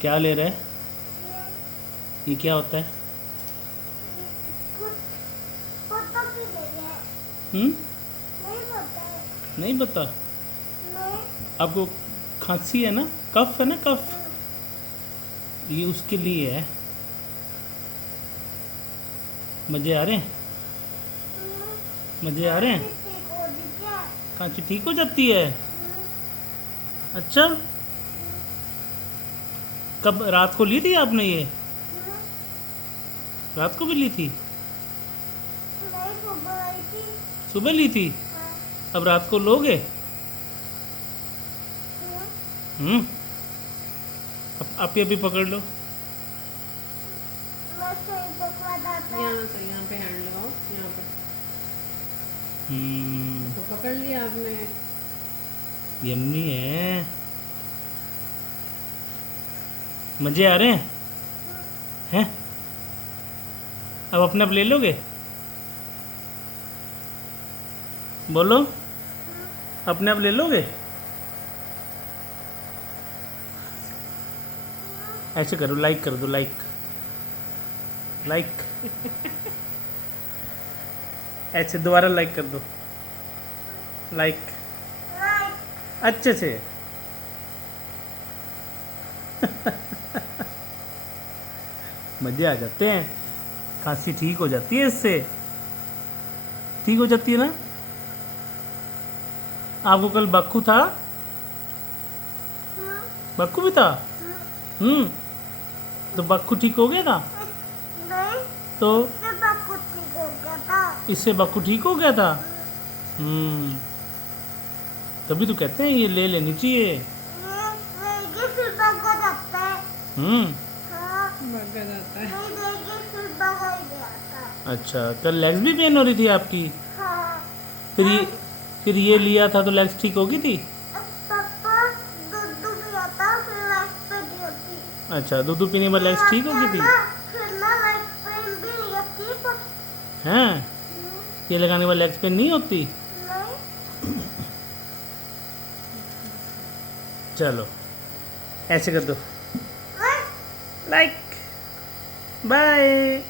क्या ले रहा है? ये क्या होता है? पता भी नहीं है। हम्म? नहीं पता है। नहीं पता। नहीं। आपको खांसी है ना, कफ है ना, कफ, ये उसके लिए है। मजे आ रहे हैं? मजे आ रहे हैं? ठीक हो जी क्या? खांसी ठीक हो जाती है? अच्छा, कब रात को ली थी आपने ये? रात को भी ली थी? नहीं सुबह आई थी। सुबह ली थी? अब रात को लोगे? हम्म। अब आप ये भी पकड़ लो। मैं सही पकवा दाता। यहाँ से यहाँ पे हैंड लगाओ, यहाँ पे हम्म। तो पकड़ लिया आपने। यम्मी है। मजे आ रहे हैं? हैं? अब अपने आप ले लोगे? बोलो, अपने आप ले लोगे? ऐसे करो, लाइक कर दो, लाइक लाइक। ऐसे दोबारा लाइक कर दो, लाइक अच्छे से। मजे आ जाते हैं, खांसी ठीक हो जाती है इससे, ठीक हो जाती है ना। आपको कल बक्कू था? बक्कू भी था? हम्म। तो बक्कू ठीक हो गया था? नहीं तो सुबह कुछ ठीक हो गया था। इससे बक्कू ठीक हो गया था? हम्म। तभी तो कहते हैं ये ले लेनी चाहिए। ये सुबह का जाता है। हम्म। हाँ भागा जाता है। नहीं देगी सुबह का ही गया था। अच्छा, कल लेग्स भी पेन हो रही थी आपकी? हाँ फिर ये लिया था तो लेग्स ठीक हो गई थी? पापा दूध पिया था फिर लाइट पे दी होती। अच्छा, दूध पीने पर लेग्स ठीक हो गई थी? फिर ना लाइट पे भी लिया ठीक हैं? ये लगाने पर लेग्स पेन नहीं होती? नहीं। चलो, ऐसे कर दो, लाइक, बाय।